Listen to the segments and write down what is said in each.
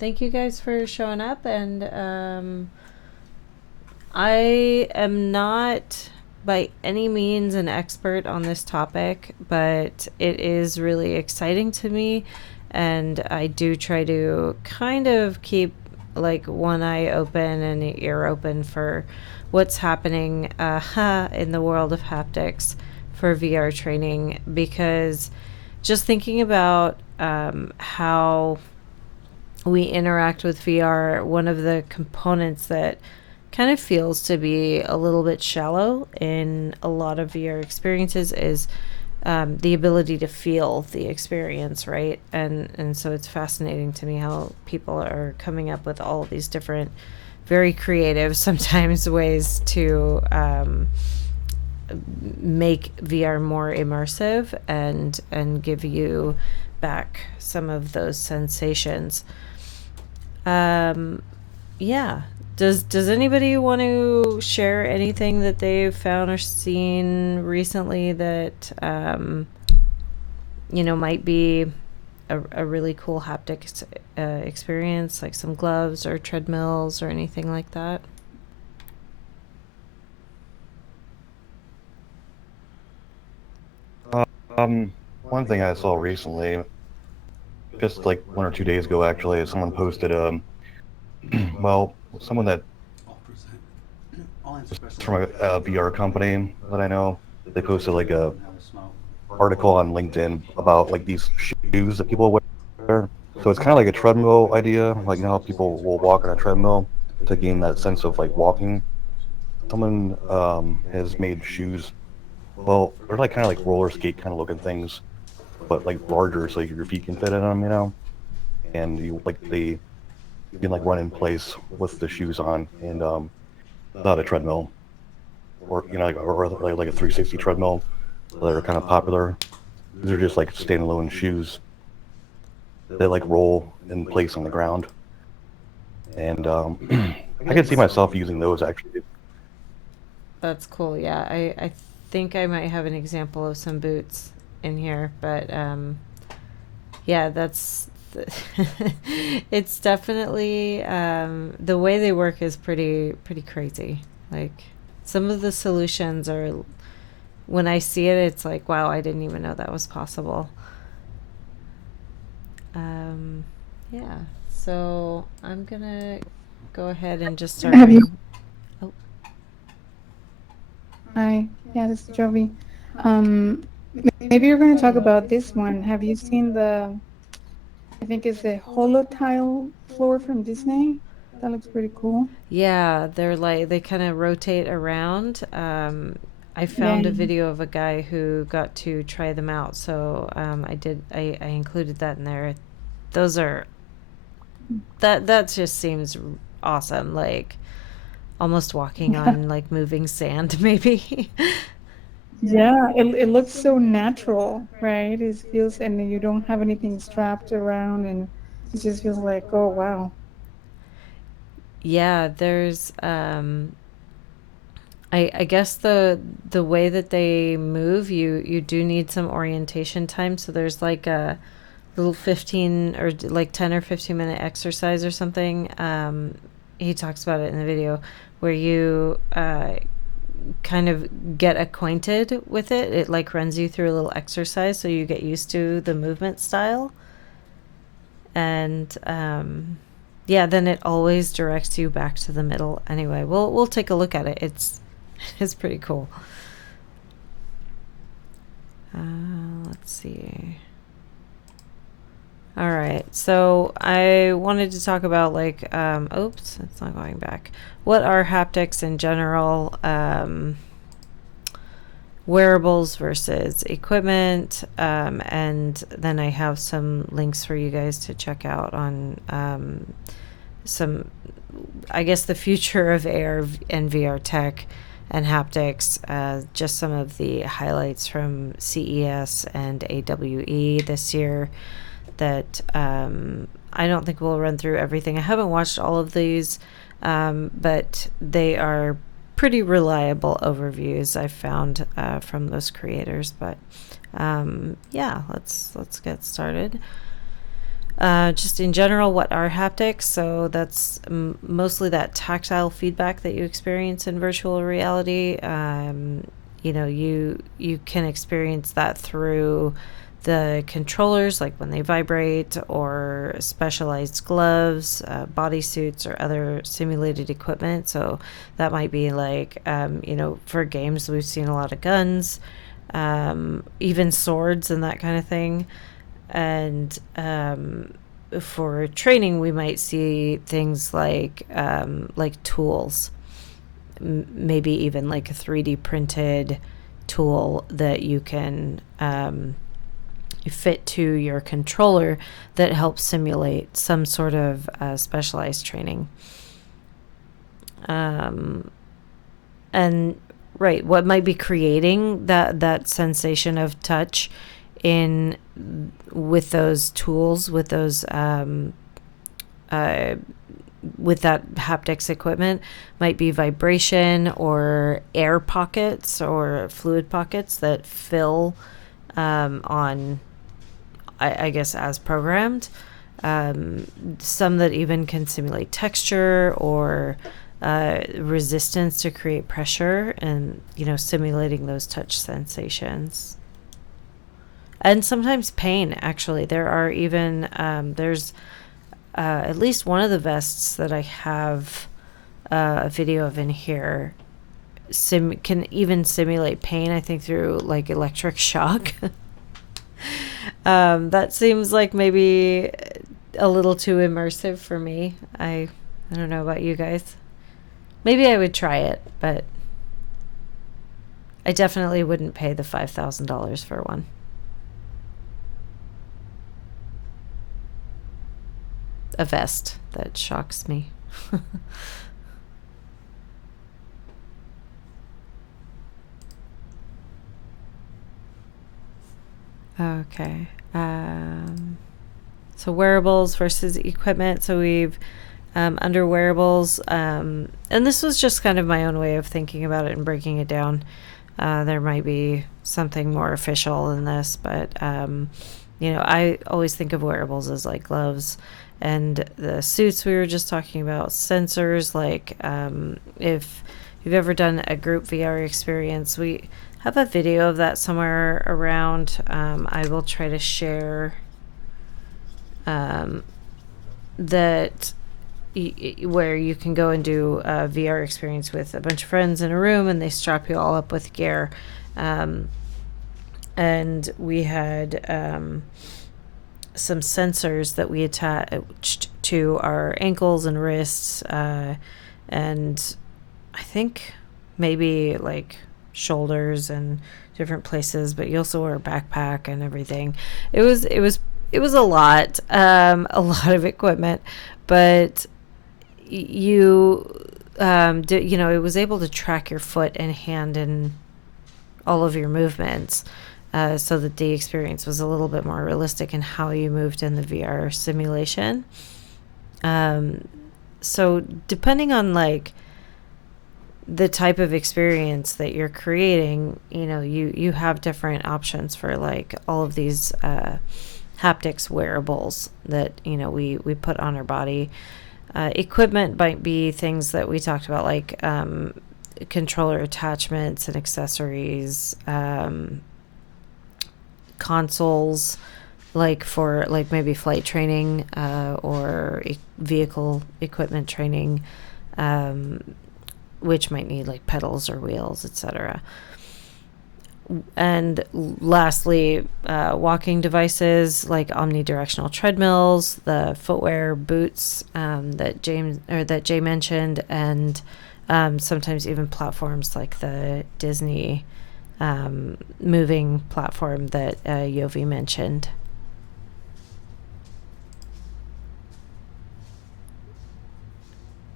thank you guys for showing up. And I am not by any means an expert on this topic, but it is really exciting to me. And I do try to kind of keep like one eye open and an ear open for what's happening in the world of haptics for VR training, because just thinking about how we interact with VR, one of the components that kind of feels to be a little bit shallow in a lot of VR experiences is the ability to feel the experience, right? And so it's fascinating to me how people are coming up with all of these different, very creative sometimes ways to make VR more immersive and give you back some of those sensations. Yeah. Does anybody want to share anything that they've found or seen recently that might be a really cool haptic experience, like some gloves or treadmills or anything like that? Um, One thing I saw recently, just like 1 or 2 days ago, actually, is someone posted well, someone that is from a VR company that I know, they posted like a article on LinkedIn about like these shoes that people wear. So it's kind of like a treadmill idea, like how people will walk on a treadmill to gain that sense of like walking. Someone has made shoes. Well, they're like kind of like roller skate kind of looking things, but like larger, so your feet can fit in them, and you can like run in place with the shoes on, and not a treadmill, or like a 360 treadmill that are kind of popular. These are just like standalone shoes that like roll in place on the ground, and I can see myself using those actually. That's cool. Yeah, I think I might have an example of some boots in here, but yeah, that's it's definitely the way they work is pretty crazy. Like some of the solutions are, when I see it, it's like, wow, I didn't even know that was possible. Um, yeah, so I'm gonna go ahead and just start Have you? reading. Oh, Hi. Yeah, this is Jovi. Um, Maybe you're going to talk about this one. Have you seen I think it's the holotile floor from Disney? That looks pretty cool. yeah, they're like they kind of rotate around. I Yeah. found a video of a guy who got to try them out, so I included that in there. Those are that just seems awesome, like almost walking Yeah. on like moving sand, maybe. Yeah, it looks so natural, right? It feels, and you don't have anything strapped around, and it just feels like, oh, wow. Yeah, there's I guess the way that they move, you do need some orientation time. So there's like a little 15 or like 10 or 15-minute exercise or something. He talks about it in the video where you kind of get acquainted with it. It like runs you through a little exercise so you get used to the movement style. And yeah, then it always directs you back to the middle. Anyway, we'll take a look at it. It's pretty cool. Let's see. All right, so I wanted to talk about like, oops, it's not going back. What are haptics in general? Wearables versus equipment, and then I have some links for you guys to check out on some, I guess, the future of AR and VR tech and haptics. Just some of the highlights from CES and AWE this year that I don't think we'll run through everything. I haven't watched all of these, but they are pretty reliable overviews I've found from those creators. But yeah, let's get started. Just in general, what are haptics? So that's mostly that tactile feedback that you experience in virtual reality. You can experience that through the controllers, like when they vibrate, or specialized gloves, bodysuits, or other simulated equipment. So that might be like, for games, we've seen a lot of guns, even swords and that kind of thing. And for training, we might see things like tools, maybe even like a 3D printed tool that you can fit to your controller that helps simulate some sort of specialized training. And right, what might be creating that sensation of touch in with those tools, with those with that haptics equipment, might be vibration or air pockets or fluid pockets that fill on, I guess, as programmed. Some that even can simulate texture or resistance to create pressure, and simulating those touch sensations. And sometimes pain, actually. There are even there's at least one of the vests that I have a video of in here can even simulate pain, I think, through like electric shock. That seems like maybe a little too immersive for me. I don't know about you guys. Maybe I would try it, but I definitely wouldn't pay the $5,000 for one. A vest that shocks me. Okay. So wearables versus equipment. So we've under wearables, and this was just kind of my own way of thinking about it and breaking it down. There might be something more official in this, but I always think of wearables as like gloves and the suits we were just talking about, sensors. Like if you've ever done a group VR experience, we have a video of that somewhere around. I will try to share that where you can go and do a VR experience with a bunch of friends in a room, and they strap you all up with gear. And we had some sensors that we attached to our ankles and wrists, and I think maybe like shoulders and different places, but you also wear a backpack and everything. It was a lot of equipment, but it was able to track your foot and hand and all of your movements, so that the experience was a little bit more realistic in how you moved in the VR simulation. So depending on like the type of experience that you're creating, you have different options for like all of these haptics wearables that we put on our body. Equipment might be things that we talked about, like controller attachments and accessories, consoles, like for like maybe flight training, or vehicle equipment training, which might need like pedals or wheels, etc. And lastly, walking devices like omnidirectional treadmills, the footwear, boots, that Jay mentioned, and sometimes even platforms like the Disney moving platform that Yovi mentioned.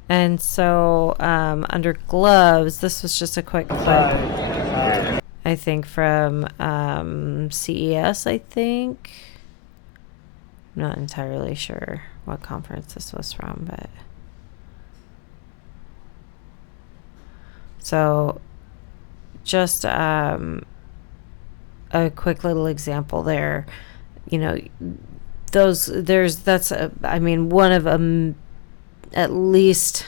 And so under gloves, this was just a quick clip, I think, from CES, I think. I'm not entirely sure what conference this was from, but... So just a quick little example there. that's I mean, one of at least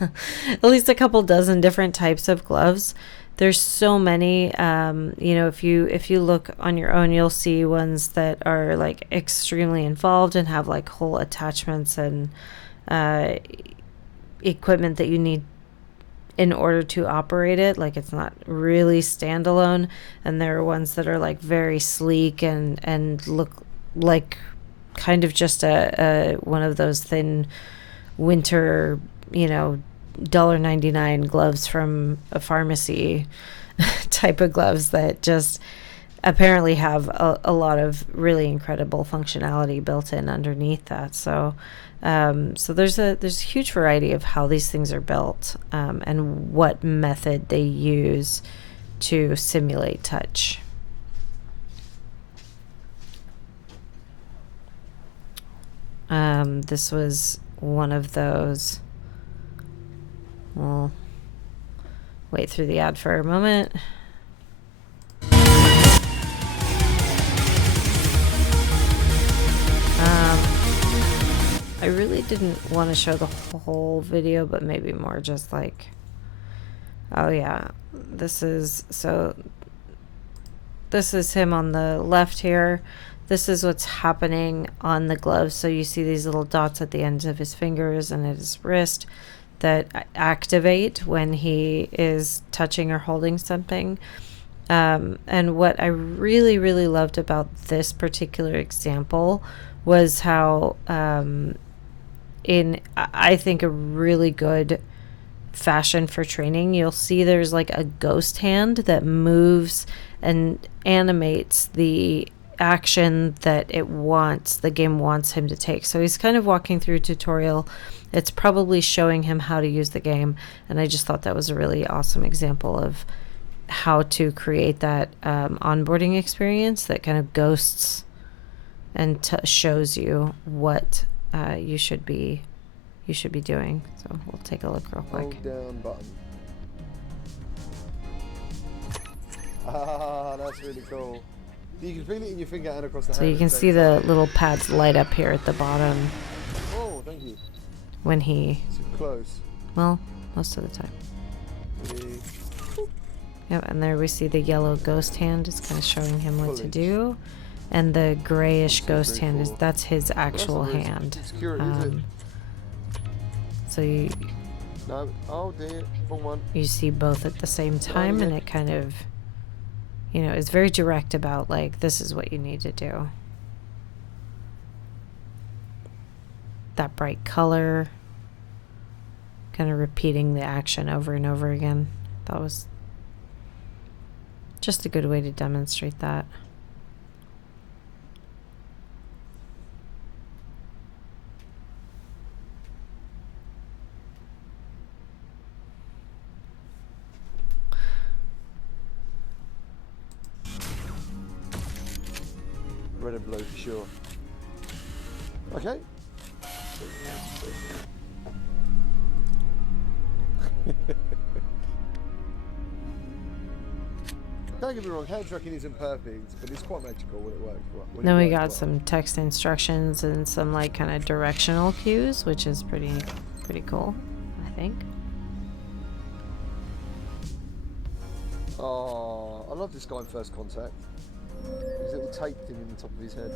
at least a couple dozen different types of gloves. There's so many. You know, if you look on your own, you'll see ones that are like extremely involved and have like whole attachments and equipment that you need in order to operate it. Like, it's not really standalone. And there are ones that are like very sleek and look like kind of just a one of those thin winter, you know, $1.99 gloves from a pharmacy type of gloves that just apparently have a lot of really incredible functionality built in underneath that. So so there's a huge variety of how these things are built, and what method they use to simulate touch. This was one of those. We'll wait through the ad for a moment. I really didn't want to show the whole video, but maybe more just like, oh yeah, this is him on the left here. This is what's happening on the glove. So you see these little dots at the ends of his fingers and at his wrist that activate when he is touching or holding something. And what I really, really loved about this particular example was how, in, I think, a really good fashion for training, you'll see there's like a ghost hand that moves and animates the action that the game wants him to take. So he's kind of walking through a tutorial. It's probably showing him how to use the game, and I just thought that was a really awesome example of how to create that onboarding experience that kind of ghosts and shows you what you should be doing. So we'll take a look real quick. Hold down button. Ah, that's really cool. You can feel it in your finger and across the hand. So you can see the little pads light up here at the bottom. Oh, thank you. When he... Super close. Well, most of the time. Yep, and there we see the yellow ghost hand is kind of showing him what to do. And the grayish ghost hand that's his actual hand. So you... No, oh dear, wrong one. You see both at the same time, and it kind of, you know, is very direct about, like, this is what you need to do. That bright color, kind of repeating the action over and over again. That was just a good way to demonstrate that. Red and blue for sure. Okay. Don't get me wrong, hand tracking isn't perfect, but it's quite magical when it works. Then we got some text instructions and some like kind of directional cues, which is pretty cool, I think. Oh, I love this guy in First Contact. His little tape thing in the top of his head.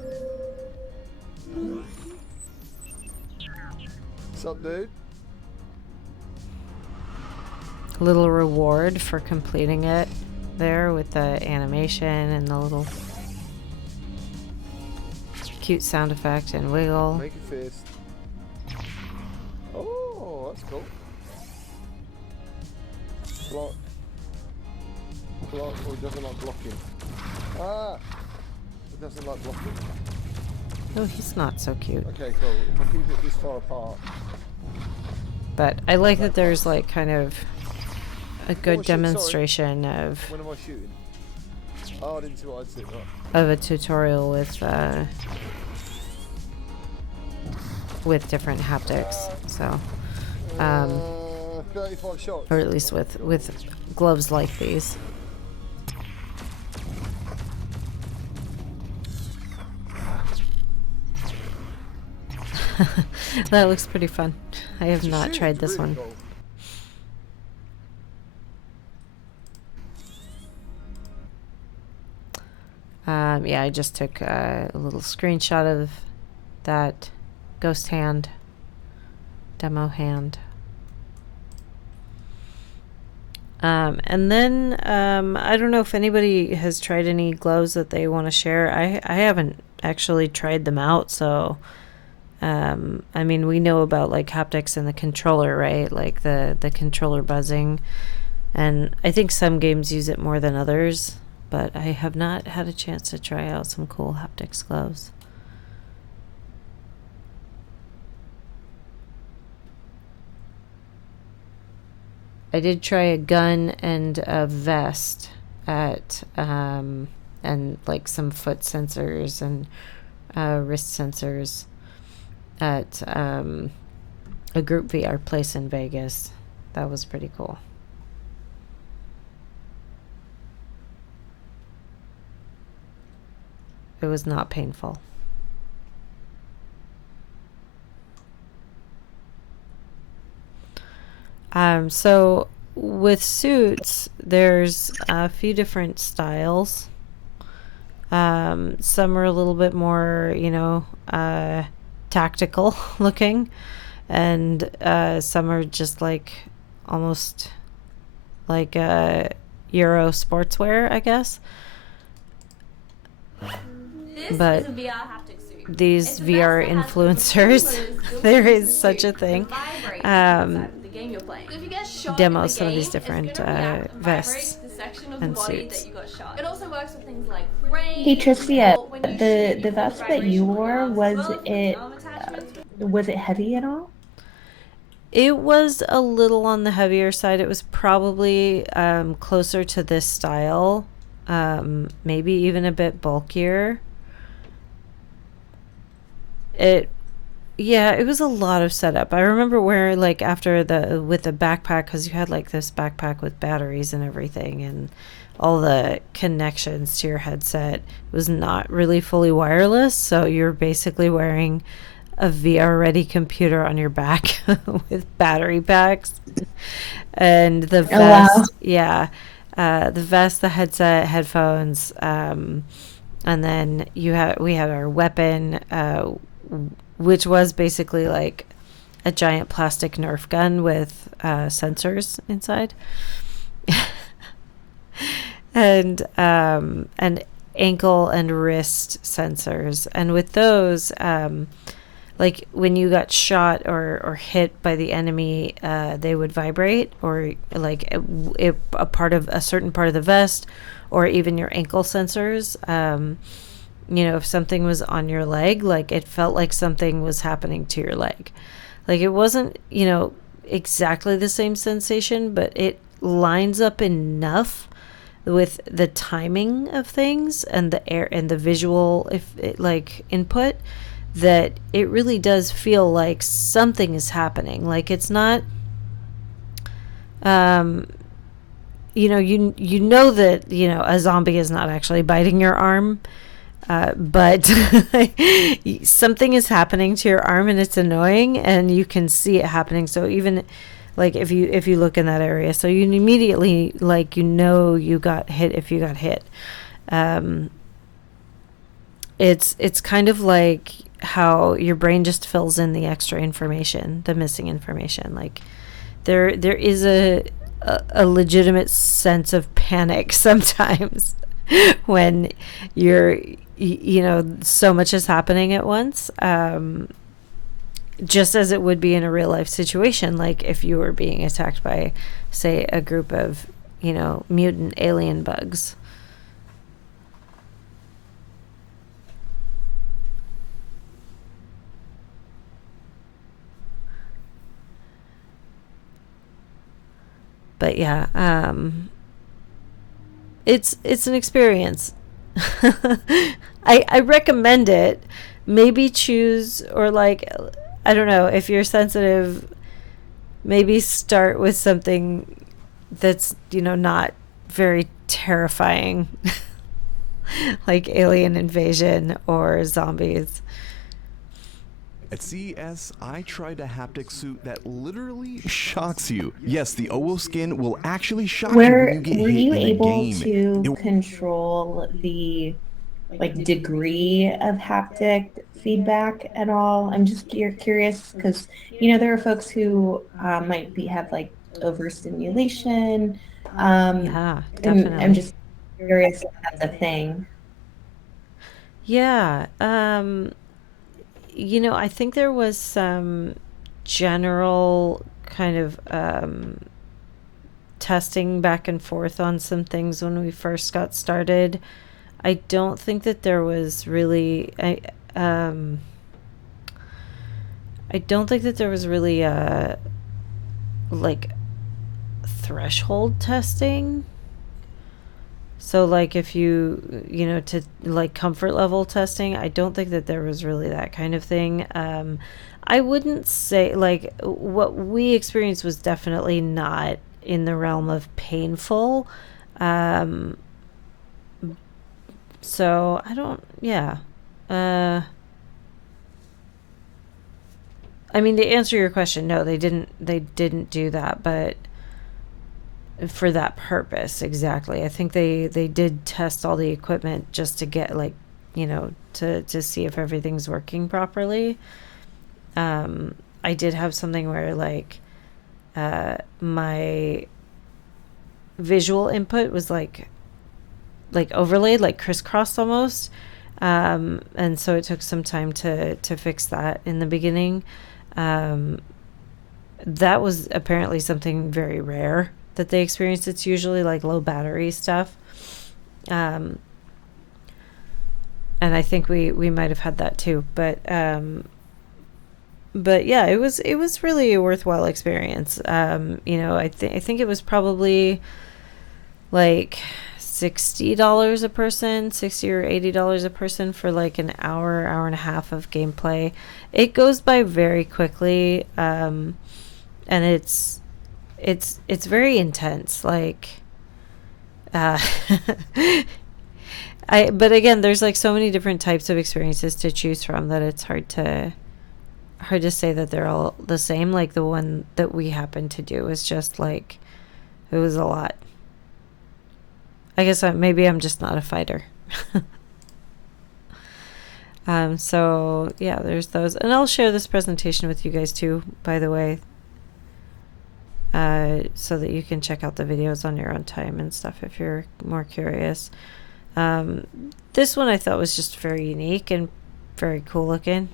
What's up, dude? Little reward for completing it there with the animation and the little cute sound effect and wiggle. Make a fist. Oh, that's cool. Block. Block. Oh, he doesn't like blocking. Ah! It doesn't like blocking. Oh, he's not so cute. Okay, cool. If I keep it this far apart. But I like that there's like kind of a good demonstration of... When am I shooting? Oh, I didn't see what I'd see. Right. Of a tutorial with different haptics. So, 35 shots. or at least with gloves like these. That looks pretty fun. I have You not should, tried it's this really one. cool. Yeah, I just took a little screenshot of that ghost hand, demo hand. And then I don't know if anybody has tried any gloves that they want to share. I haven't actually tried them out, so I mean, we know about like haptics and the controller, right? Like the controller buzzing, and I think some games use it more than others, but I have not had a chance to try out some cool haptics gloves. I did try a gun and a vest at and like some foot sensors and wrist sensors at a group VR place in Vegas. That was pretty cool. It was not painful. So with suits, there's a few different styles. Some are a little bit more, you know, tactical looking, and some are just like almost like Euro sportswear, I guess. This But is a VR haptic suit. these It's a VR vest that has influencers, built there into the is such a suit thing, that vibrate inside of the game you're playing. If you get shot demo in the some of these game, different it's gonna react and vests vibrate the section of and the body suits. that you got shot. It also works with things like rain. Hey Tristia, Or when you shoot, the you feel vest that you vibration on your wore, arms as well, from the arm uh, attachments. was it heavy at all? It was a little on the heavier side. It was probably closer to this style, maybe even a bit bulkier. Yeah, it was a lot of setup. I remember wearing like after with the backpack, because you had like this backpack with batteries and everything, and all the connections to your headset. It was not really fully wireless, so you're basically wearing a VR ready computer on your back with battery packs. And the Oh wow. vest, yeah, the vest, the headset, headphones, and then we had our weapon, which was basically like a giant plastic Nerf gun with sensors inside, and ankle and wrist sensors. And with those, like when you got shot or hit by the enemy, they would vibrate, or like a certain part of the vest, or even your ankle sensors. You know, if something was on your leg, like it felt like something was happening to your leg. Like it wasn't, you know, exactly the same sensation, but it lines up enough with the timing of things and the air and the visual like input, that it really does feel like something is happening. Like it's not you know that, you know, a zombie is not actually biting your arm, but something is happening to your arm and it's annoying, and you can see it happening. So even like if you look in that area, so you immediately, like, you know, you got hit if you got hit. It's kind of like how your brain just fills in the extra information, the missing information. Like there is a legitimate sense of panic sometimes when you're, you know, so much is happening at once, just as it would be in a real life situation. Like if you were being attacked by, say, a group of, you know, mutant alien bugs. But yeah, it's an experience. I recommend it. Maybe choose, or like, I don't know, if you're sensitive, maybe start with something that's, you know, not very terrifying, like alien invasion or zombies. At CES, I tried a haptic suit that literally shocks you. Yes, the OWO skin will actually shock you when you get Were hit you in a able game. to control the like degree of haptic feedback at all? I'm just curious because there are folks who might be have like overstimulation, Yeah, and I'm definitely. just curious if that's a thing. Yeah. I think there was some general kind of testing back and forth on some things when we first got started. I don't think that there was really I don't think that there was really like threshold testing. So like if to like comfort level testing, I don't think that there was really that kind of thing. I wouldn't say like what we experienced was definitely not in the realm of painful. Um, so I don't, yeah. Uh, I mean, to answer your question, no, they didn't do that, but for that purpose exactly. I think they did test all the equipment just to get like, to see if everything's working properly. I did have something where like my visual input was like overlaid, like crisscrossed almost. And so it took some time to fix that in the beginning. Um, that was apparently something very rare that they experienced. It's usually like low battery stuff. Um, and I think we might have had that too, but yeah, it was really a worthwhile experience. I think it was probably like $60 a person, $60 or $80 a person for like an hour and a half of gameplay. It goes by very quickly, and it's very intense. Like, uh, but again, there's like so many different types of experiences to choose from that it's hard to say that they're all the same. Like the one that we happened to do was just like, it was a lot. I guess maybe I'm just not a fighter. So yeah, there's those, and I'll share this presentation with you guys too, by the way, so that you can check out the videos on your own time and stuff if you're more curious. This one I thought was just very unique and very cool looking.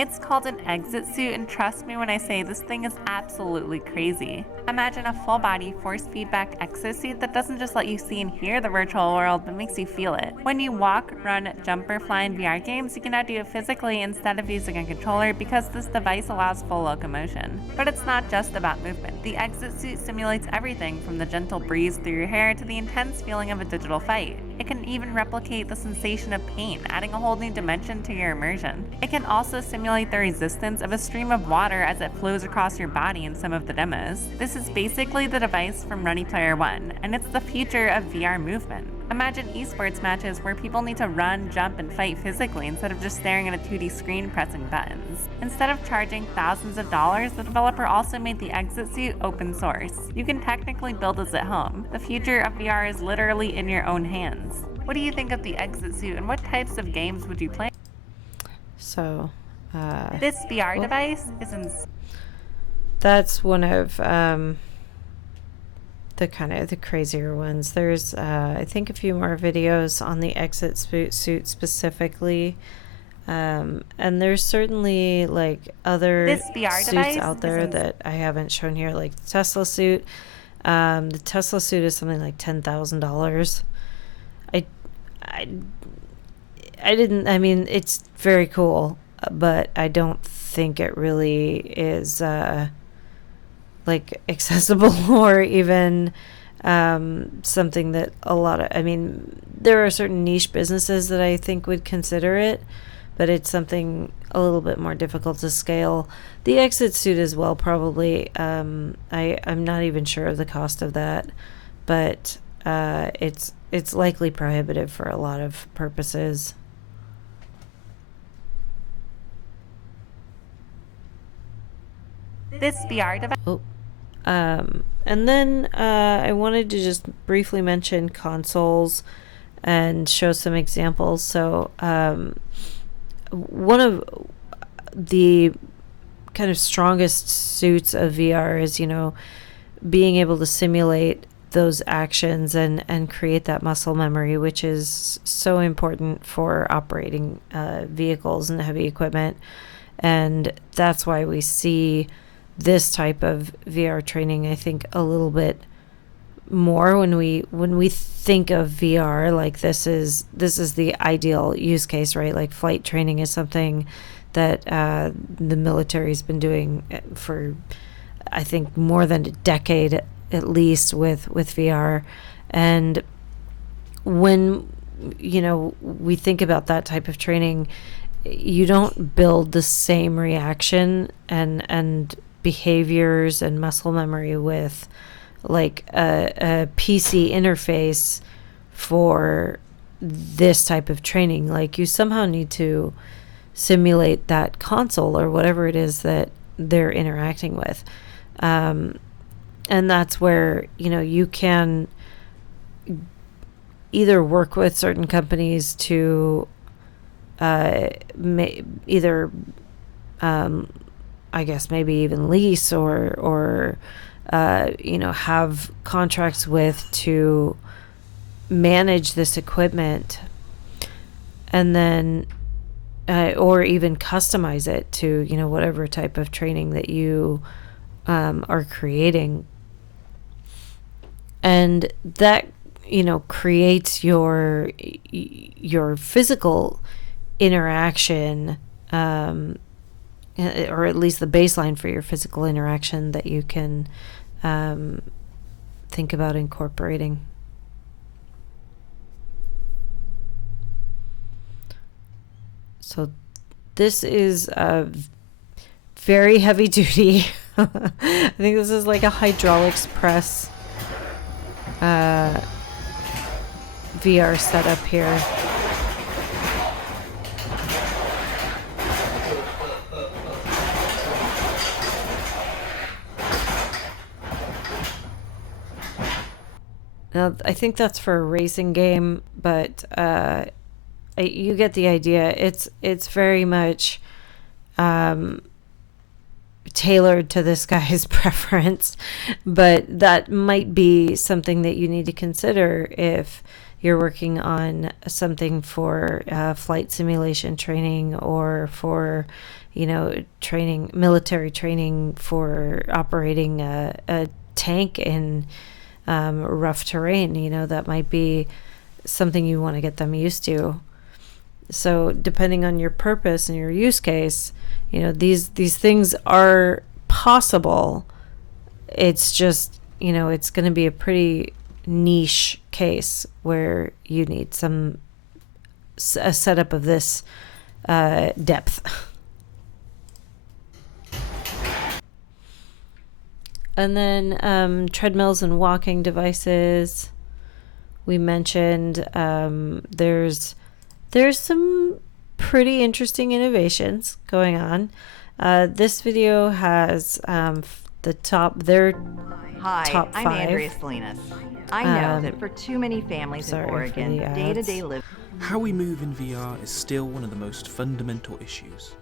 It's called an exit suit, and trust me when I say this thing is absolutely crazy. Imagine a full-body force feedback exosuit that doesn't just let you see and hear the virtual world, but makes you feel it. When you walk, run, jump, or fly in VR games, you can now do it physically instead of using a controller because this device allows full locomotion. But it's not just about movement. The exit suit simulates everything from the gentle breeze through your hair to the intense feeling of a digital fight. It can even replicate the sensation of pain, adding a whole new dimension to your immersion. It can also simulate the resistance of a stream of water as it flows across your body in some of the demos. This is basically the device from Ready Player One, and it's the future of VR movement. Imagine esports matches where people need to run, jump, and fight physically instead of just staring at a 2D screen pressing buttons. Instead of charging thousands of dollars, the developer also made the exit suit open source. You can technically build this at home. The future of VR is literally in your own hands. What do you think of the exit suit, and what types of games would you play? So, This VR device is that's one of the kind of the crazier ones. There's I think a few more videos on the exit suit specifically, and there's certainly like other This VR suits device out there is that I haven't shown here, like the Tesla suit. The Tesla suit is something like $10,000. I, I, I didn't. I mean, it's very cool, but I don't think it really is like accessible or even something that a lot of. I mean, there are certain niche businesses that I think would consider it, but it's something a little bit more difficult to scale. The exit suit as well, probably. I'm not even sure of the cost of that, but it's likely prohibitive for a lot of purposes. This VR device. Oh. And then I wanted to just briefly mention consoles and show some examples. So one of the kind of strongest suits of VR is, you know, being able to simulate those actions and create that muscle memory, which is so important for operating vehicles and heavy equipment. And that's why we see this type of VR training, I think, a little bit more when we think of VR. Like this is the ideal use case, right? Like flight training is something that the military's been doing for, I think, more than a decade at least with VR. And when, you know, we think about that type of training, you don't build the same reaction and behaviors and muscle memory with like a PC interface for this type of training. Like you somehow need to simulate that console or whatever it is that they're interacting with. And that's where, you know, you can either work with certain companies to either I guess maybe even lease or you know, have contracts with to manage this equipment, and then or even customize it to, you know, whatever type of training that you are creating. And that, you know, creates your physical interaction, or at least the baseline for your physical interaction that you can think about incorporating. So this is very heavy duty. I think this is like a hydraulics press VR setup here. Now, I think that's for a racing game, but you get the idea. It's very much tailored to this guy's preference, but that might be something that you need to consider if you're working on something for flight simulation training, or for, you know, training, military training for operating a tank in rough terrain. You know, that might be something you want to get them used to. So depending on your purpose and your use case, you know, these things are possible. It's just, you know, it's going to be a pretty niche case where you need a setup of this depth. And then treadmills and walking devices. We mentioned there's some pretty interesting innovations going on. This video has the top top 5. I'm Andrea Salinas. I know that for too many families in Oregon, day-to-day living. How we move in VR is still one of the most fundamental issues.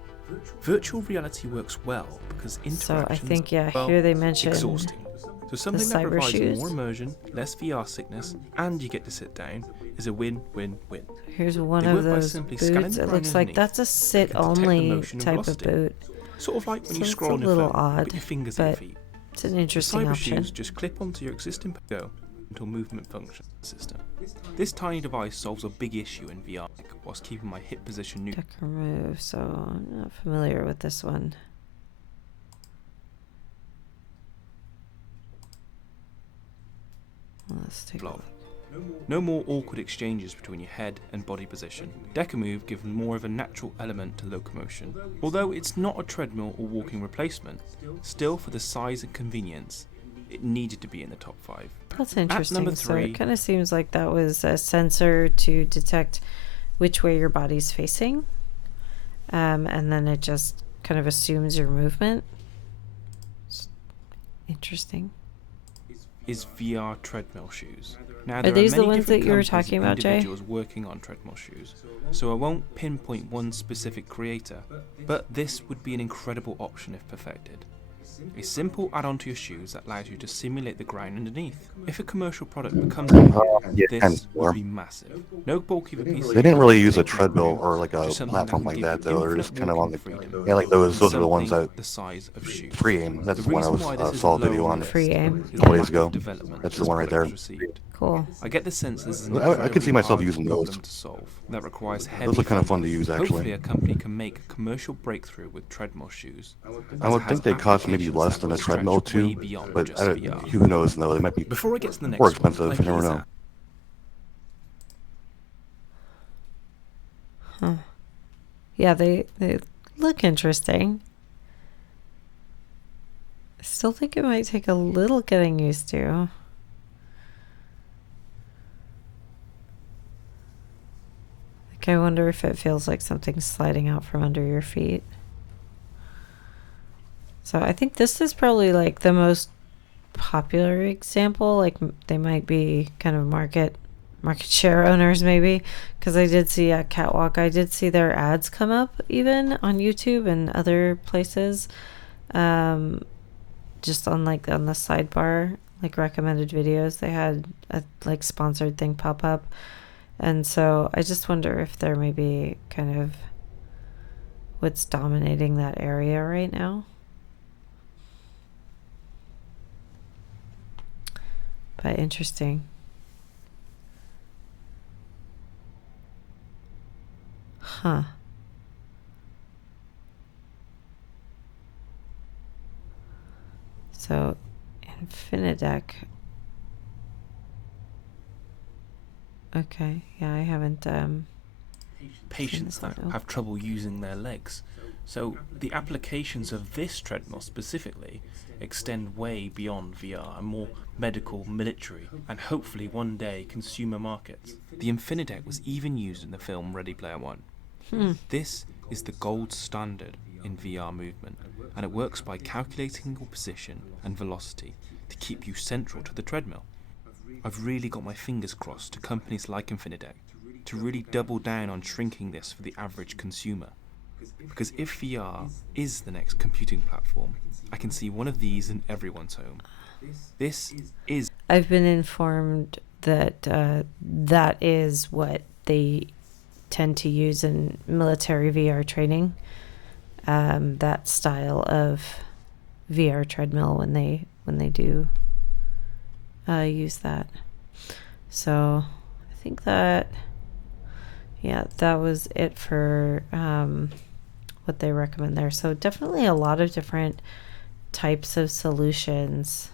Virtual reality works well because interactions so I think, here they mentioned exhausting. So something that provides shoes. more immersion, less VR sickness, and you get to sit down is a win-win-win. Here's one of those boots. It looks like that's a sit-only type of boot. Sort of like when you So scroll it's on a your little phone, odd, put your fingers at your but feet. it's an interesting Cyber option. shoes just clip onto your existing go into a movement function system. This tiny device solves a big issue in VR whilst keeping my hip position neutral. Deck remove, so I'm not familiar with this one. Let's take a look. No more awkward exchanges between your head and body position. Decker Move gives more of a natural element to locomotion. Although it's not a treadmill or walking replacement, still for the size and convenience, it needed to be in the top 5. That's interesting. At number So 3, it kind of seems like that was a sensor to detect which way your body's facing, and then it just kind of assumes your movement. Interesting. Is VR treadmill shoes. Now, Are there these are the many ones that different you were companies talking and about, Jay? individuals working on treadmill shoes, so I won't pinpoint one specific creator, but this would be an incredible option if perfected. A simple add-on to your shoes that allows you to simulate the ground underneath. If a commercial product becomes available, Yeah, kind this of. would be massive. No bulky of a piece of They didn't really use a equipment, treadmill or like a just something that platform can like give that you though. They're just infinite kind of on walking the freedom, yeah, like those are the ones something that the size of shoes. free aim. That's The the one I reason was why this is saw a low video on on the Free list aim. is a couple the days lack of ago. development That's this the one right product there. has received. Cool. I get the sense this is an I could see incredibly myself hard using problem those. to solve that requires heavy Those look kind of fun to funding. use, Hopefully actually. a company can make a commercial breakthrough with treadmill shoes. I would think they cost maybe less than a treadmill too, but who knows? No, they might be Before I get to the next more one, expensive. You never know. Huh. Yeah, they look interesting. I still think it might take a little getting used to. Like, I wonder if it feels like something's sliding out from under your feet. So I think this is probably like the most popular example. Like they might be kind of market share owners maybe, because I did see at Catwalk, I did see their ads come up even on YouTube and other places, just on like on the sidebar, like recommended videos, they had a like sponsored thing pop up. And so I just wonder if there may be kind of what's dominating that area right now. But interesting. Huh. So, Infinidec. Okay, yeah, I haven't, Patients that have trouble using their legs. So the applications of this treadmill specifically extend way beyond VR and more medical, military, and hopefully one day consumer markets. The Infinidec was even used in the film Ready Player One. This is the gold standard in VR movement, and it works by calculating your position and velocity to keep you central to the treadmill. I've really got my fingers crossed to companies like Infinidec to really double down on shrinking this for the average consumer. Because if VR is the next computing platform, I can see one of these in everyone's home. This is... I've been informed that that is what they tend to use in military VR training, that style of VR treadmill when they do use that. So I think that, yeah, that was it for what they recommend there. So definitely a lot of different types of solutions.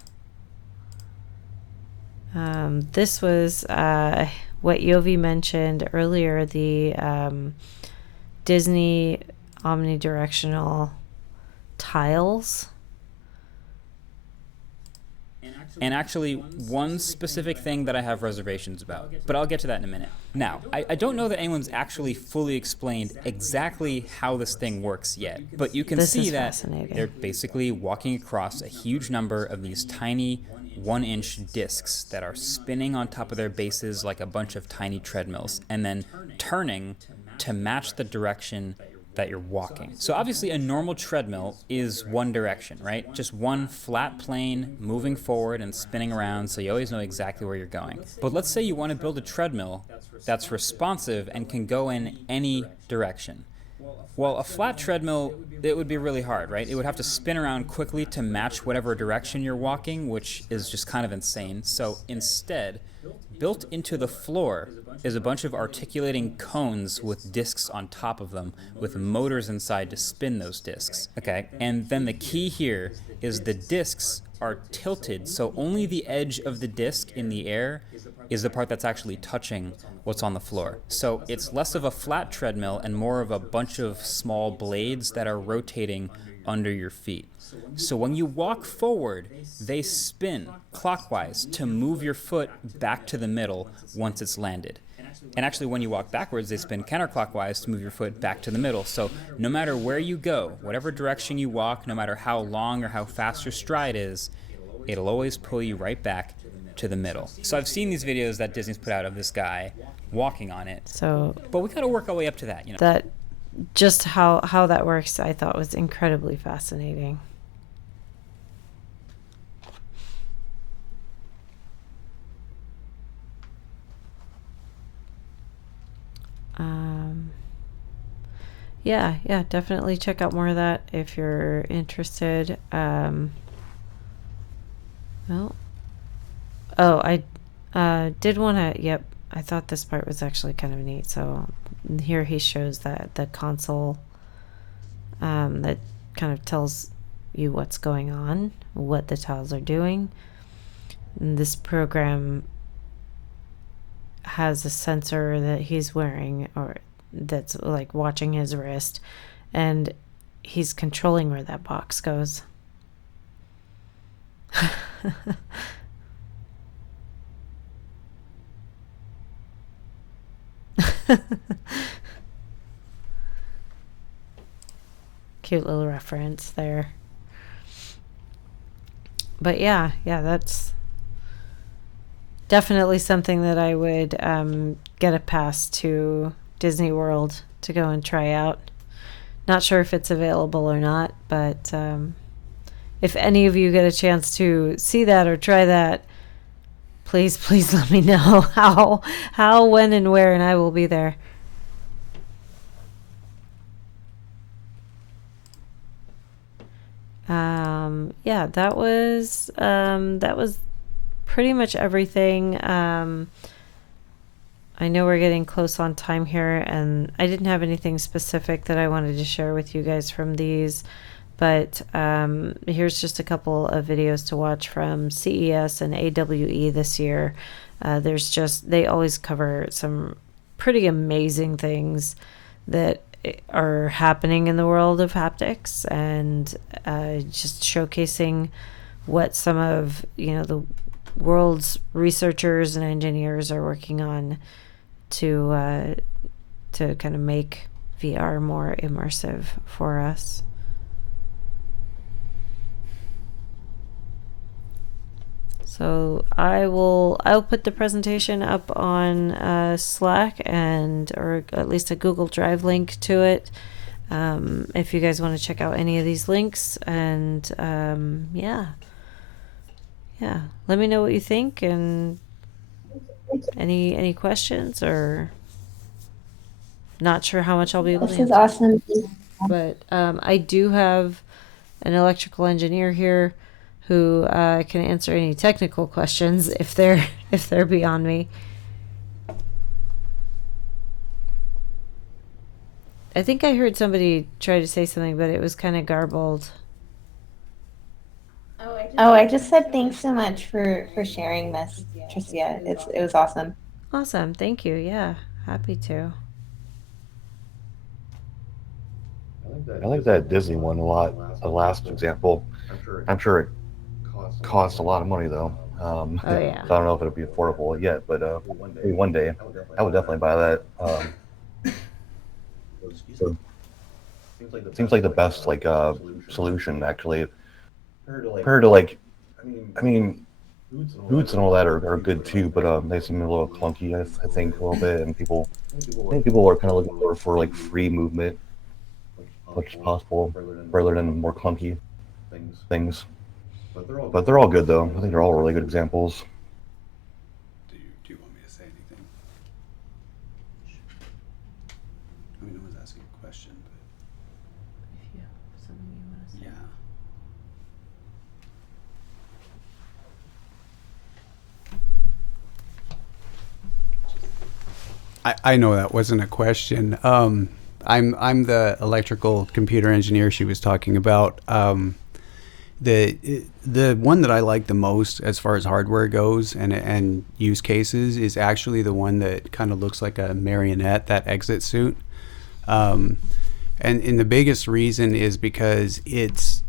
This was what Yovi mentioned earlier, the Disney omnidirectional tiles. And actually, one specific thing that I have reservations about, but I'll get to that in a minute. Now, I don't know that anyone's actually fully explained exactly how this thing works yet, but you can see that they're basically walking across a huge number of these tiny 1-inch discs that are spinning on top of their bases like a bunch of tiny treadmills, and then turning to match the direction that you're walking. So obviously a normal treadmill is one direction, right? Just one flat plane moving forward and spinning around, so you always know exactly where you're going. But let's say you want to build a treadmill that's responsive and can go in any direction. Well, a flat treadmill, it would be really hard, right? It would have to spin around quickly to match whatever direction you're walking, which is just kind of insane. So instead, built into the floor is a bunch of articulating cones with discs on top of them with motors inside to spin those discs. Okay, and then the key here is the discs are tilted, so only the edge of the disc in the air is the part that's actually touching what's on the floor. So it's less of a flat treadmill and more of a bunch of small blades that are rotating under your feet. So when you walk forward, they spin clockwise to move your foot back to the middle once it's landed. And actually when you walk backwards, they spin counterclockwise to move your foot back to the middle. So no matter where you go, whatever direction you walk, no matter how long or how fast your stride is, it'll always pull you right back to the middle. So I've seen these videos that Disney's put out of this guy walking on it. So, but we got to work our way up to that, you know. That just how that works, I thought was incredibly fascinating. Yeah, definitely check out more of that if you're interested. I did want to, yep, I thought this part was actually kind of neat. So here he shows that the console that kind of tells you what's going on, what the tiles are doing. And this program has a sensor that he's wearing, or that's like watching his wrist, and he's controlling where that box goes. Cute little reference there. But yeah, that's definitely something that I would get a pass to Disney World to go and try out. Not sure if it's available or not, but if any of you get a chance to see that or try that, please let me know how, when, and where, and I will be there. Yeah, that was pretty much everything. I know we're getting close on time here, and I didn't have anything specific that I wanted to share with you guys from these, but here's just a couple of videos to watch from CES and AWE this year. They always cover some pretty amazing things that are happening in the world of haptics, and just showcasing what some of the world's researchers and engineers are working on to kind of make VR more immersive for us. So I'll put the presentation up on Slack or at least a Google Drive link to it, if you guys want to check out any of these links. And yeah, let me know what you think, and any questions, or not sure how much I'll be able to answer. This is awesome. But I do have an electrical engineer here who can answer any technical questions if they're beyond me. I think I heard somebody try to say something, but it was kind of garbled. I just said thanks so much for sharing this, Tristia. It was awesome. Awesome, thank you. Yeah, happy to. I like that Disney one a lot. The last example, I'm sure it costs a lot of money though. Oh yeah. So I don't know if it'll be affordable yet, but maybe one day I would definitely buy that. So it seems like the best solution actually. Compared to I mean, boots and all that are good too, but they seem a little clunky, I think, a little bit, and I think people are kind of looking for free movement, as much as possible, rather than more clunky things. But they're all good though. I think they're all really good examples. Do you want me to say anything? I mean, no one's asking a question, but If you have something you want to say. yeah. I know that wasn't a question. I'm the electrical computer engineer she was talking about. The one that I like the most as far as hardware goes and use cases is actually the one that kind of looks like a marionette, that exit suit. And the biggest reason is because it's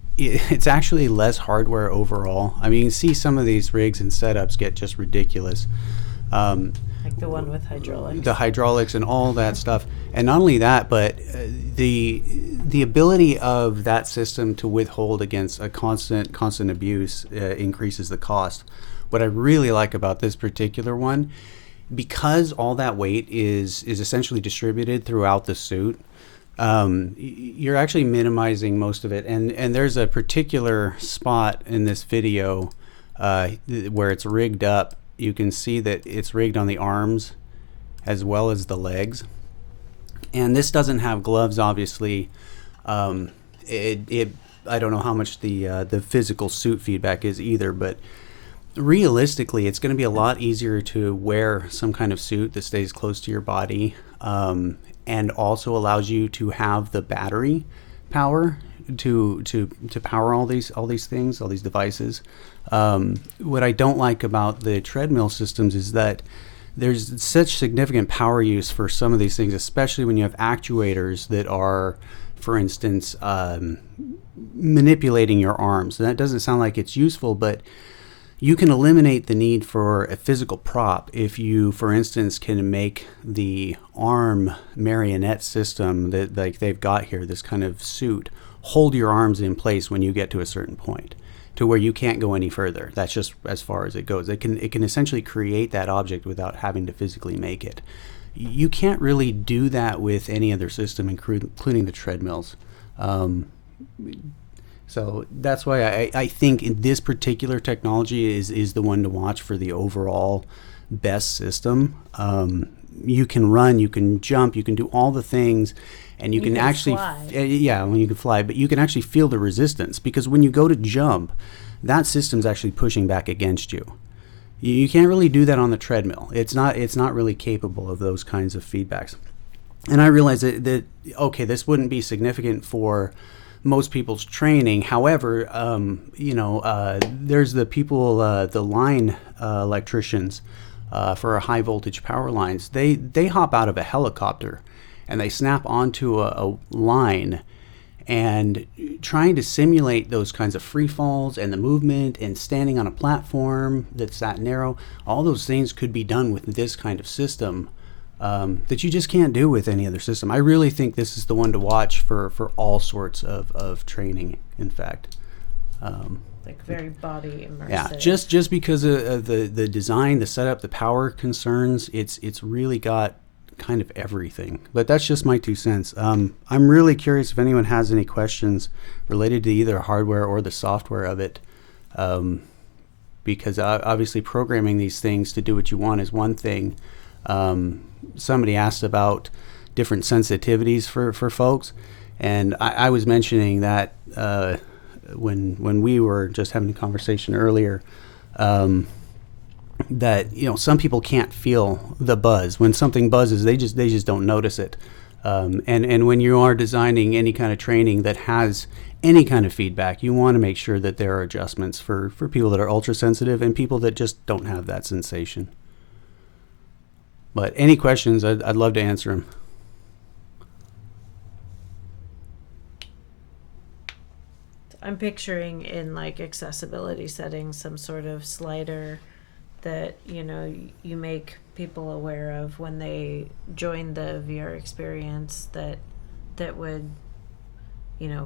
actually less hardware overall. I mean, you can see some of these rigs and setups get just ridiculous. The one with hydraulics. The hydraulics and all that stuff. And not only that, but the ability of that system to withhold against a constant abuse increases the cost. What I really like about this particular one, because all that weight is essentially distributed throughout the suit, you're actually minimizing most of it. And there's a particular spot in this video where it's rigged up. You can see that it's rigged on the arms as well as the legs. And this doesn't have gloves, obviously. I don't know how much the physical suit feedback is either, but realistically, it's going to be a lot easier to wear some kind of suit that stays close to your body, and also allows you to have the battery power to power all these things, all these devices. What I don't like about the treadmill systems is that there's such significant power use for some of these things, especially when you have actuators that are, for instance, manipulating your arms. And that doesn't sound like it's useful, but you can eliminate the need for a physical prop if you, for instance, can make the arm marionette system that like they've got here, this kind of suit, hold your arms in place when you get to a certain point, to where you can't go any further. That's just as far as it goes. It can essentially create that object without having to physically make it. You can't really do that with any other system, including the treadmills. So that's why I think in this particular technology is the one to watch for the overall best system. You can run, you can jump, you can do all the things, and you can actually fly. When you can fly, but you can actually feel the resistance, because when you go to jump, that system's actually pushing back against you. You can't really do that on the treadmill. It's not really capable of those kinds of feedbacks. And I realize that okay, this wouldn't be significant for most people's training. However, there's the people, the line electricians for our high voltage power lines. They hop out of a helicopter and they snap onto a line, and trying to simulate those kinds of free falls and the movement and standing on a platform that's that narrow, all those things could be done with this kind of system that you just can't do with any other system. I really think this is the one to watch for all sorts of training, in fact. Like very body immersive. Yeah, just because of the design, the setup, the power concerns, it's really got kind of everything. But that's just my 2 cents. I'm really curious if anyone has any questions related to either hardware or the software of it, because obviously programming these things to do what you want is one thing. Somebody asked about different sensitivities for folks, and I was mentioning that when we were just having a conversation earlier, that some people can't feel the buzz. When something buzzes, they just don't notice it. And when you are designing any kind of training that has any kind of feedback, you want to make sure that there are adjustments for people that are ultra sensitive and people that just don't have that sensation. But any questions, I'd love to answer them. I'm picturing in like accessibility settings some sort of slider that you make people aware of when they join the VR experience, that would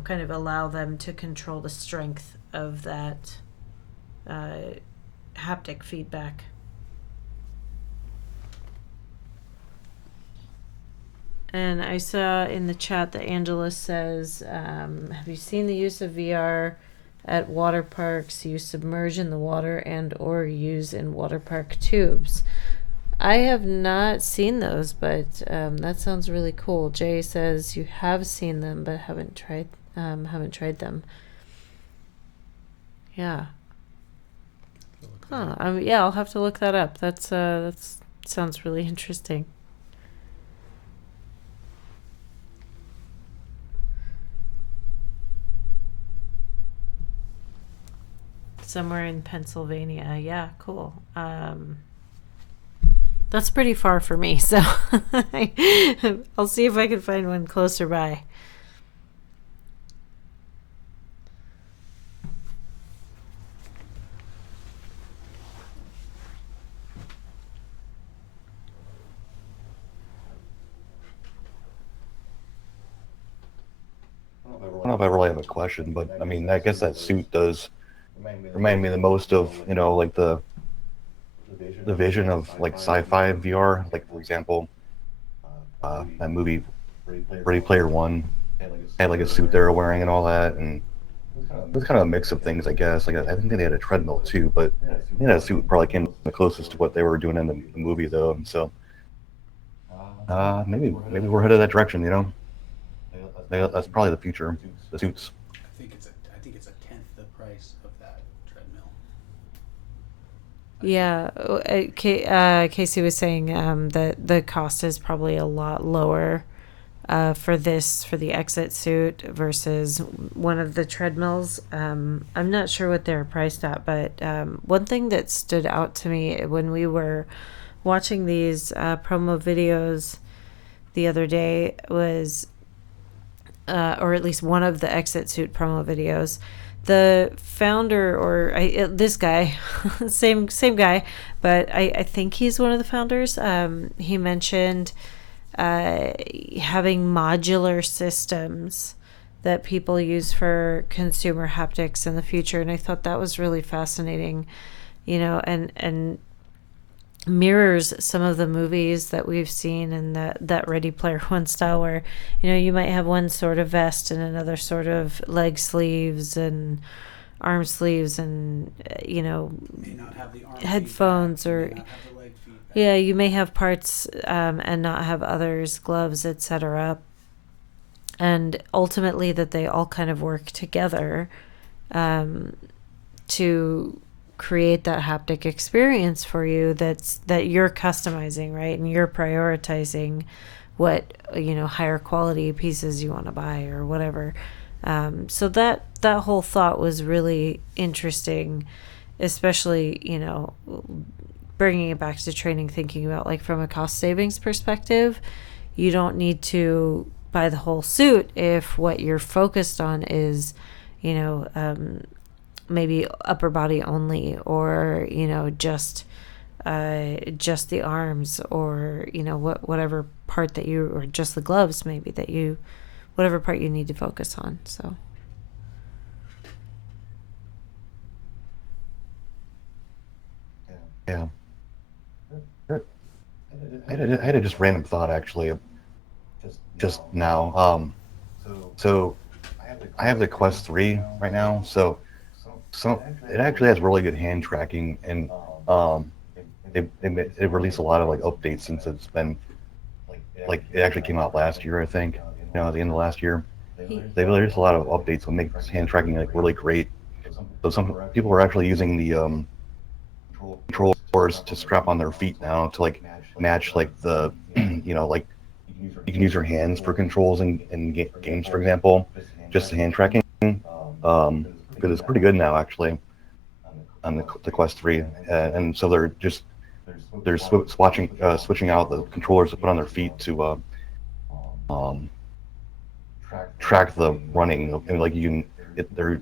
kind of allow them to control the strength of that haptic feedback. And I saw in the chat that Angela says, have you seen the use of VR at water parks? You submerge in the water and or use in water park tubes. I have not seen those, but that sounds really cool. Jay says you have seen them but haven't tried them. Yeah. Huh. Yeah, I'll have to look that up. That's sounds really interesting. Somewhere in Pennsylvania. Yeah, cool. That's pretty far for me, so I'll see if I can find one closer by. know if I really have a question, but I mean, I guess that suit does remind me the most of, like the vision of like sci-fi VR. Like for example, that movie Ready Player One had like a suit they were wearing and all that, and it was kind of a mix of things, I guess. Like I think they had a treadmill too, but that suit probably came the closest to what they were doing in the movie though. And so maybe we're headed that direction. That's probably the future. The suits. I think it's a tenth the price of that treadmill. Yeah, Casey was saying that the cost is probably a lot lower for the exit suit versus one of the treadmills. I'm not sure what they're priced at, but one thing that stood out to me when we were watching these promo videos the other day was, or at least one of the exit suit promo videos, the founder this guy, same guy, but I think he's one of the founders. He mentioned having modular systems that people use for consumer haptics in the future, and I thought that was really fascinating, and mirrors some of the movies that we've seen in that Ready Player One style, where you might have one sort of vest and another sort of leg sleeves and arm sleeves, and headphones, or yeah, you may have parts and not have others, gloves, etc. And ultimately that they all kind of work together to create that haptic experience for you that you're customizing, right? And you're prioritizing what higher quality pieces you want to buy or whatever. So that whole thought was really interesting, especially bringing it back to training, thinking about like from a cost savings perspective. You don't need to buy the whole suit if what you're focused on is maybe upper body only, or just the arms, or whatever part that you, or just the gloves maybe, that you, whatever part you need to focus on. So Yeah. I had a just random thought actually, just now. So I have the Quest 3 right now. So it actually has really good hand tracking, and they released a lot of like updates since it's been like it actually came out last year, I think. At the end of last year, they released a lot of updates that make hand tracking like really great. So some people are actually using the controllers to strap on their feet now to like match like the like you can use your hands for controls in games, for example, just the hand tracking, because it's pretty good now actually on the Quest 3, and so they're switching out the controllers to put on their feet to um, track the running, and like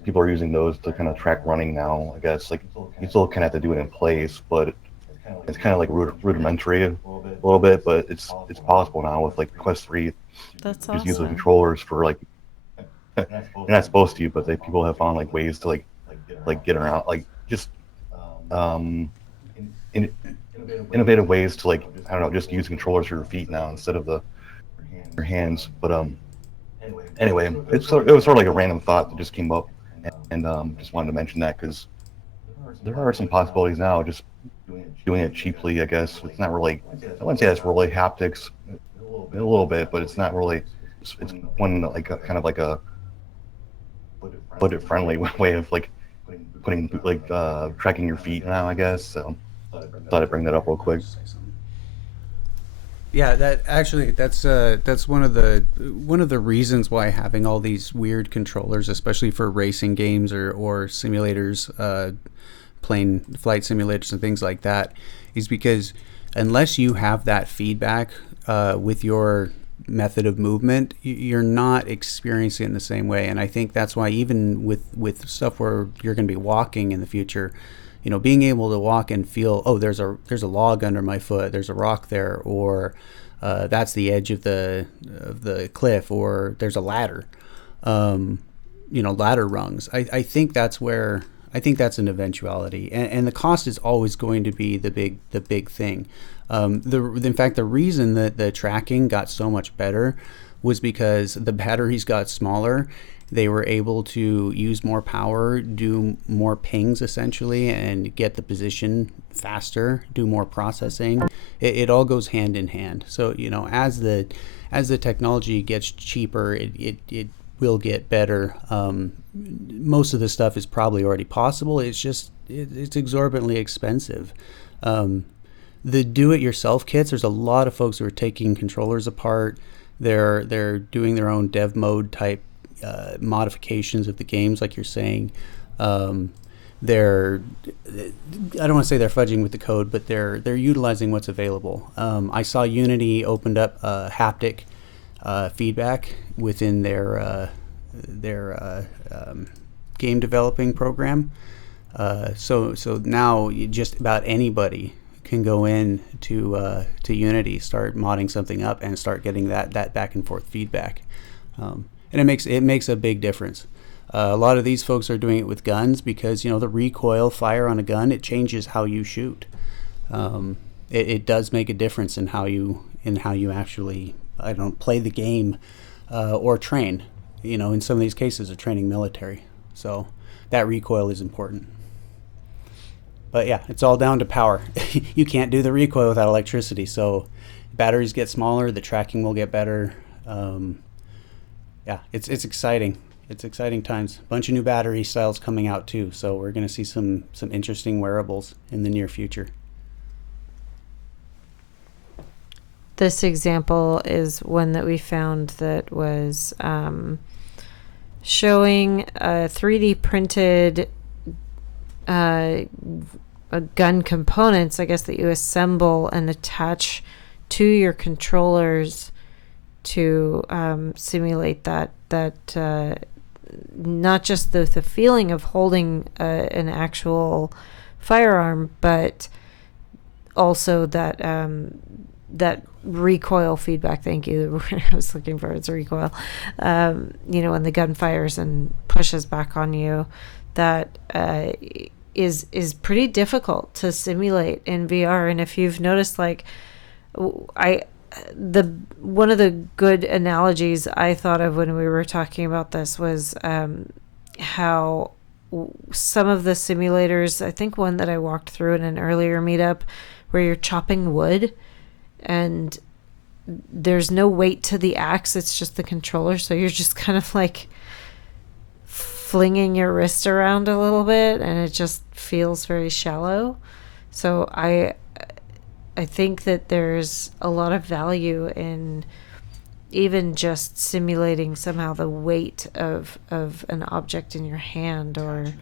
people are using those to kind of track running now. I guess like you still kind of have to do it in place, but it's kind of like rudimentary a little bit, but it's possible now with like Quest 3. that's Just use the awesome. controllers for like you're not supposed to, but people have found like ways to like get around, like just um in, innovative ways to like, I don't know, just use controllers for your feet now instead of your hands. But anyway, it was sort of like a random thought that just came up, and just wanted to mention that because there are some possibilities now just doing it cheaply. I guess it's not really, I wouldn't say that's really haptics, a little bit, but it's not really. It's one like kind of like a budget friendly way of like putting like tracking your feet now, I guess. So thought I'd bring that up real quick. Yeah, that's one of the reasons why having all these weird controllers, especially for racing games or simulators, plane flight simulators and things like that, is because unless you have that feedback with your method of movement, you're not experiencing it in the same way. And I think that's why even with stuff where you're going to be walking in the future, being able to walk and feel, oh, there's a log under my foot, there's a rock there, or that's the edge of the cliff, or there's a ladder. ladder rungs. I think that's an eventuality, and the cost is always going to be the big thing. In fact, the reason that the tracking got so much better was because the batteries got smaller. They were able to use more power, do more pings essentially, and get the position faster, do more processing. It all goes hand in hand. So, as the technology gets cheaper, it will get better. Most of the stuff is probably already possible. It's just, it's exorbitantly expensive. The do-it-yourself kits, there's a lot of folks who are taking controllers apart. They're doing their own dev mode type modifications of the games, like you're saying. I don't want to say they're fudging with the code, but they're utilizing what's available. I saw Unity opened up haptic feedback within their game developing program. So now just about anybody can go in to Unity, start modding something up, and start getting that back and forth feedback. And it makes a big difference. A lot of these folks are doing it with guns because the recoil fire on a gun, it changes how you shoot. It does make a difference in how you actually play the game or train. In some of these cases, are training military, so that recoil is important. But yeah, it's all down to power. You can't do the recoil without electricity, so batteries get smaller, the tracking will get better. Yeah, it's exciting. It's exciting times. A bunch of new battery styles coming out too, so we're going to see some interesting wearables in the near future. This example is one that we found that was showing a 3D printed gun components, I guess, that you assemble and attach to your controllers to simulate that not just the feeling of holding an actual firearm, but also that recoil feedback. Thank you. The word I was looking for is recoil. When the gun fires and pushes back on you, that is pretty difficult to simulate in VR. And if you've noticed, one of the good analogies I thought of when we were talking about this was how some of the simulators, I think one that I walked through in an earlier meetup, where you're chopping wood and there's no weight to the axe, it's just the controller, so you're just kind of like flinging your wrist around a little bit and it just feels very shallow. So I think that there's a lot of value in even just simulating somehow the weight of an object in your hand, or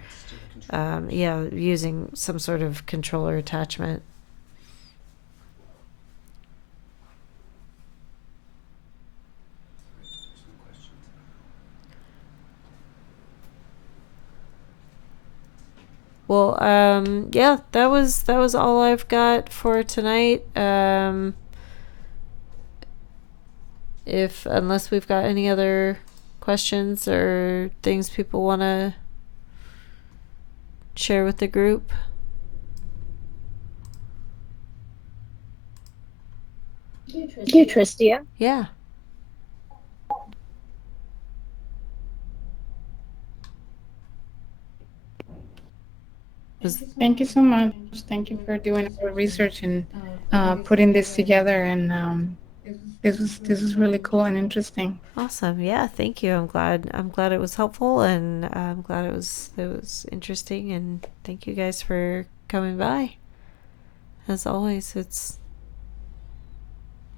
using some sort of controller attachment. Well, that was all I've got for tonight. Unless we've got any other questions or things people want to share with the group. Thank you, Tristia. Yeah. Thank you so much. Thank you for doing all the research and putting this together. And this was really cool and interesting. Awesome. Yeah, thank you. I'm glad it was helpful, and I'm glad it was interesting, and thank you guys for coming by. As always, it's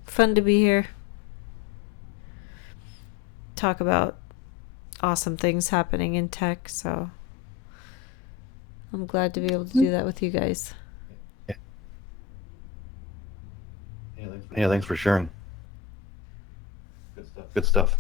fun to be here. Talk about awesome things happening in tech, so I'm glad to be able to do that with you guys. Yeah, thanks for sharing. Good stuff.